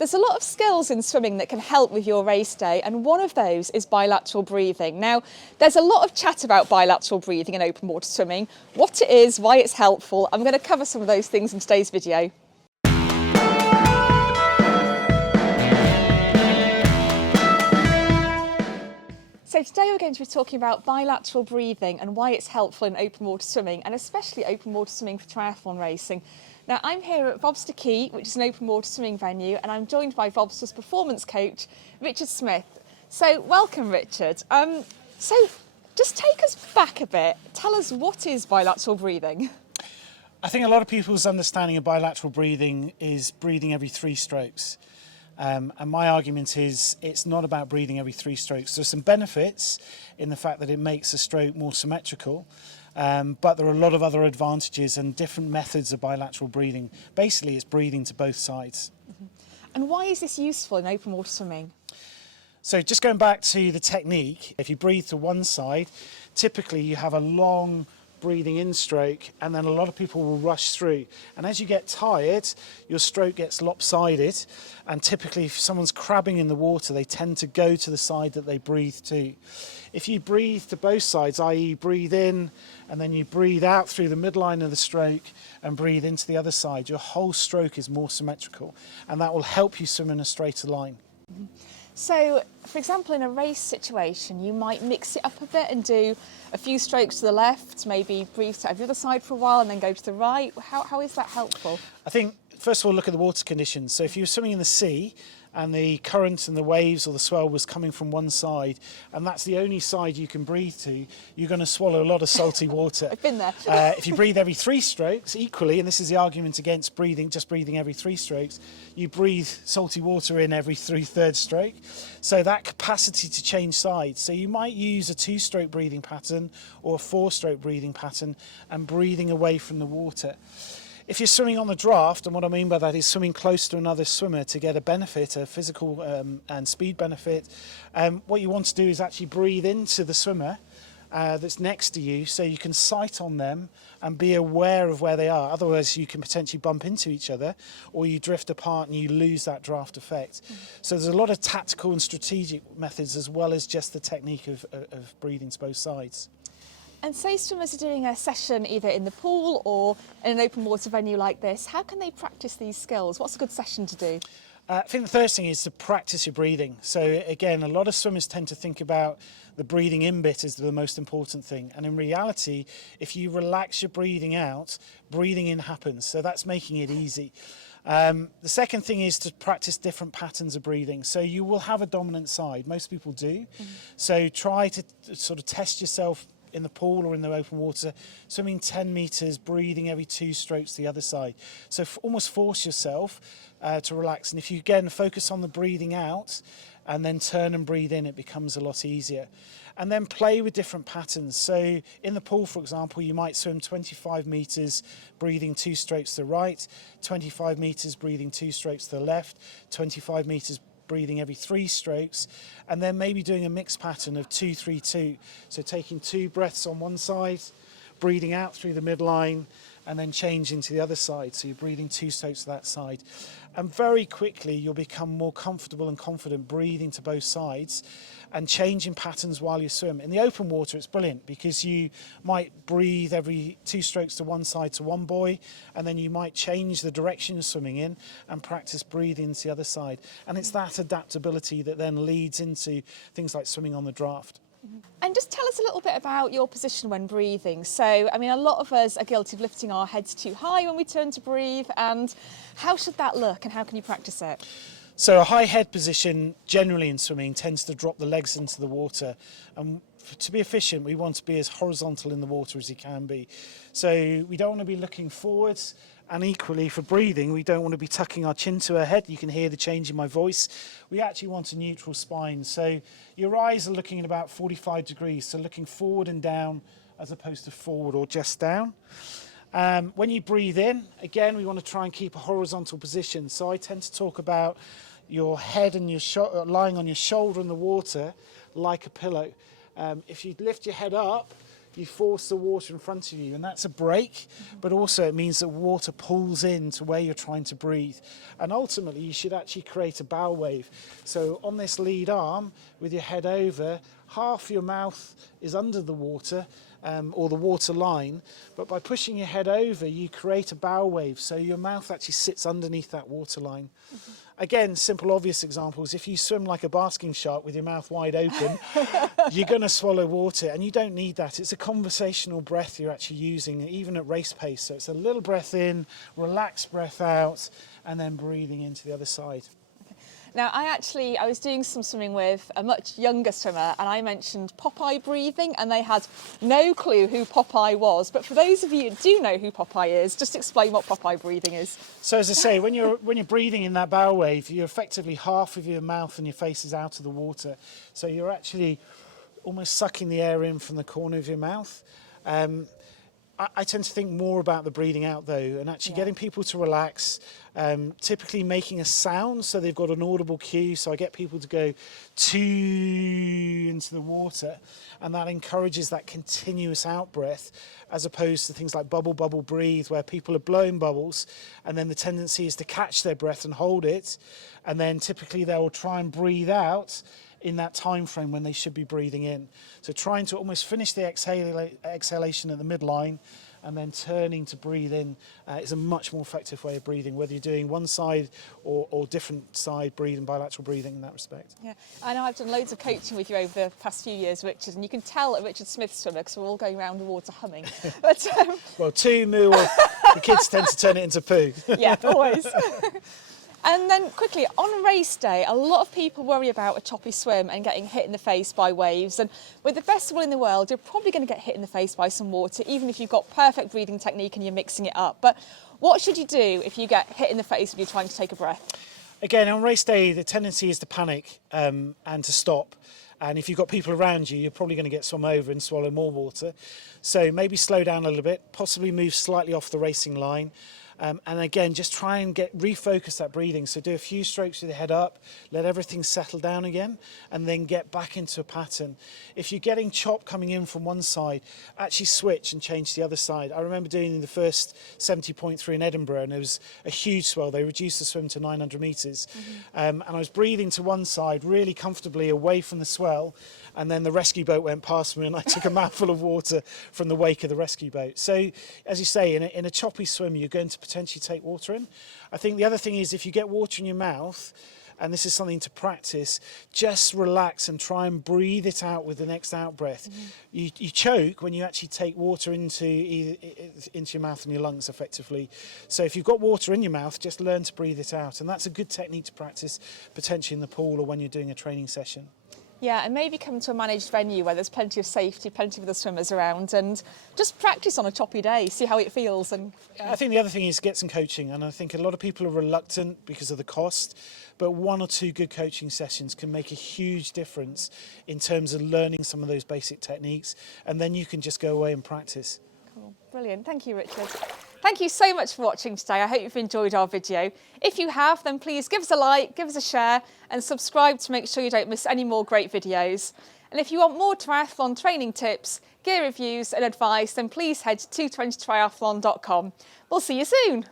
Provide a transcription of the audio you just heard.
There's a lot of skills in swimming that can help with your race day, and one of those is bilateral breathing. Now, there's a lot of chat about bilateral breathing in open water swimming, what it is, why it's helpful. I'm going to cover some of those things in today's video. So today we're going to be talking about bilateral breathing and why it's helpful in open water swimming, and especially open water swimming for triathlon racing. Now, I'm here at Vobster Quay, which is an open water swimming venue, and I'm joined by Vobster's performance coach, Richard Smith. So welcome, Richard. So just take us back a bit. Tell us, what is bilateral breathing? I think a lot of people's understanding of bilateral breathing is breathing every 3 strokes. And my argument is it's not about breathing every 3 strokes. There's some benefits in the fact that it makes a stroke more symmetrical, but there are a lot of other advantages and different methods of bilateral breathing. Basically, it's breathing to both sides. Mm-hmm. And why is this useful in open water swimming? So just going back to the technique, if you breathe to one side, typically you have a long breathing in stroke, and then a lot of people will rush through, and as you get tired your stroke gets lopsided, and typically if someone's crabbing in the water they tend to go to the side that they breathe to. If you breathe to both sides, i.e. breathe in and then you breathe out through the midline of the stroke and breathe into the other side, your whole stroke is more symmetrical, and that will help you swim in a straighter line. Mm-hmm. So, for example, in a race situation, you might mix it up a bit and do a few strokes to the left, maybe breathe to the other side for a while and then go to the right. How is that helpful? I think, first of all, look at the water conditions. So if you're swimming in the sea and the current and the waves or the swell was coming from one side, and that's the only side you can breathe to, you're going to swallow a lot of salty water. I've been there. If you breathe every 3 strokes, equally, and this is the argument against just breathing every 3 strokes, you breathe salty water in every 3/3 stroke. So that capacity to change sides. So you might use a 2-stroke breathing pattern or a 4-stroke breathing pattern and breathing away from the water. If you're swimming on the draft, and what I mean by that is swimming close to another swimmer to get a benefit, a physical and speed benefit, what you want to do is actually breathe into the swimmer that's next to you, so you can sight on them and be aware of where they are. Otherwise you can potentially bump into each other, or you drift apart and you lose that draft effect. So there's a lot of tactical and strategic methods as well as just the technique of breathing to both sides. And say swimmers are doing a session either in the pool or in an open water venue like this, how can they practice these skills? What's a good session to do? I think the first thing is to practice your breathing. So again, a lot of swimmers tend to think about the breathing in bit as the most important thing. And in reality, if you relax your breathing out, breathing in happens. So that's making it easy. The second thing is to practice different patterns of breathing. So you will have a dominant side. Most people do. So try to sort of test yourself in the pool or in the open water, swimming 10 metres, breathing every 2 strokes to the other side. So almost force yourself to relax. And if you again focus on the breathing out and then turn and breathe in, it becomes a lot easier. And then play with different patterns. So in the pool, for example, you might swim 25 metres, breathing 2 strokes to the right, 25 metres, breathing 2 strokes to the left, 25 metres, breathing every 3 strokes, and then maybe doing a mixed pattern of 2-3-2. So taking 2 breaths on one side, breathing out through the midline, and then changing to the other side. So you're breathing 2 strokes to that side. And very quickly you'll become more comfortable and confident breathing to both sides and changing patterns while you swim. In the open water it's brilliant because you might breathe every 2 strokes to one side to one buoy, and then you might change the direction you're swimming in and practice breathing to the other side. And it's that adaptability that then leads into things like swimming on the draft. And just tell us a little bit about your position when breathing. So, I mean, a lot of us are guilty of lifting our heads too high when we turn to breathe, and how should that look and how can you practice it? So a high head position generally in swimming tends to drop the legs into the water, and to be efficient we want to be as horizontal in the water as you can be. So we don't want to be looking forwards, and equally for breathing we don't want to be tucking our chin to our head. You can hear the change in my voice. We actually want a neutral spine, so your eyes are looking at about 45 degrees, so looking forward and down as opposed to forward or just down. When you breathe in, again we want to try and keep a horizontal position, so I tend to talk about your head and your lying on your shoulder in the water like a pillow. If you lift your head up, you force the water in front of you, and that's a brake, but also it means that water pulls in to where you're trying to breathe. And ultimately, you should actually create a bow wave. So on this lead arm, with your head over, half your mouth is under the water, or the water line, but by pushing your head over, you create a bow wave, so your mouth actually sits underneath that water line. Again, simple, obvious examples. If you swim like a basking shark with your mouth wide open, you're going to swallow water, and you don't need that. It's a conversational breath you're actually using, even at race pace. So it's a little breath in, relaxed breath out, and then breathing into the other side. Now, I was doing some swimming with a much younger swimmer, and I mentioned Popeye breathing, and they had no clue who Popeye was. But for those of you who do know who Popeye is, just explain what Popeye breathing is. So as I say, when you're breathing in that bow wave, you're effectively half of your mouth and your face is out of the water. So you're actually almost sucking the air in from the corner of your mouth. I tend to think more about the breathing out though, and actually getting people to relax, typically making a sound so they've got an audible cue. So I get people to go into the water, and that encourages that continuous out breath, as opposed to things like bubble, bubble, breathe, where people are blowing bubbles, and then the tendency is to catch their breath and hold it, and then typically they'll try and breathe out in that time frame when they should be breathing in. So trying to almost finish the exhalation at the midline and then turning to breathe in is a much more effective way of breathing, whether you're doing one side or different side breathing, bilateral breathing in that respect. Yeah, I know I've done loads of coaching with you over the past few years, Richard, and you can tell at Richard Smith's swimmer because we're all going around the water humming. But, well, two moo, the kids tend to turn it into poo. Yeah, always. And then quickly, on race day, a lot of people worry about a choppy swim and getting hit in the face by waves. And with the best will in the world, you're probably going to get hit in the face by some water, even if you've got perfect breathing technique and you're mixing it up. But what should you do if you get hit in the face when you're trying to take a breath? Again, on race day, the tendency is to panic and to stop. And if you've got people around you, you're probably going to get swum over and swallow more water. So maybe slow down a little bit, possibly move slightly off the racing line. And again, just try and refocus that breathing. So do a few strokes with your head up, let everything settle down again, and then get back into a pattern. If you're getting chop coming in from one side, actually switch and change to the other side. I remember doing the first 70.3 in Edinburgh, and it was a huge swell. They reduced the swim to 900 metres. And I was breathing to one side really comfortably away from the swell, and then the rescue boat went past me and I took a mouthful of water from the wake of the rescue boat. So, as you say, in a choppy swim, you're going to potentially take water in. I think the other thing is if you get water in your mouth, and this is something to practice, just relax and try and breathe it out with the next out breath. You choke when you actually take water into your mouth and your lungs effectively. So if you've got water in your mouth, just learn to breathe it out. And that's a good technique to practice potentially in the pool or when you're doing a training session. Yeah, and maybe come to a managed venue where there's plenty of safety, plenty of the swimmers around, and just practice on a choppy day, see how it feels. And I think the other thing is get some coaching, and I think a lot of people are reluctant because of the cost, but 1 or 2 good coaching sessions can make a huge difference in terms of learning some of those basic techniques, and then you can just go away and practice. Cool. Brilliant. Thank you, Richard. Thank you so much for watching today. I hope you've enjoyed our video. If you have, then please give us a like, give us a share, and subscribe to make sure you don't miss any more great videos. And if you want more triathlon training tips, gear reviews and advice, then please head to 220triathlon.com. We'll see you soon.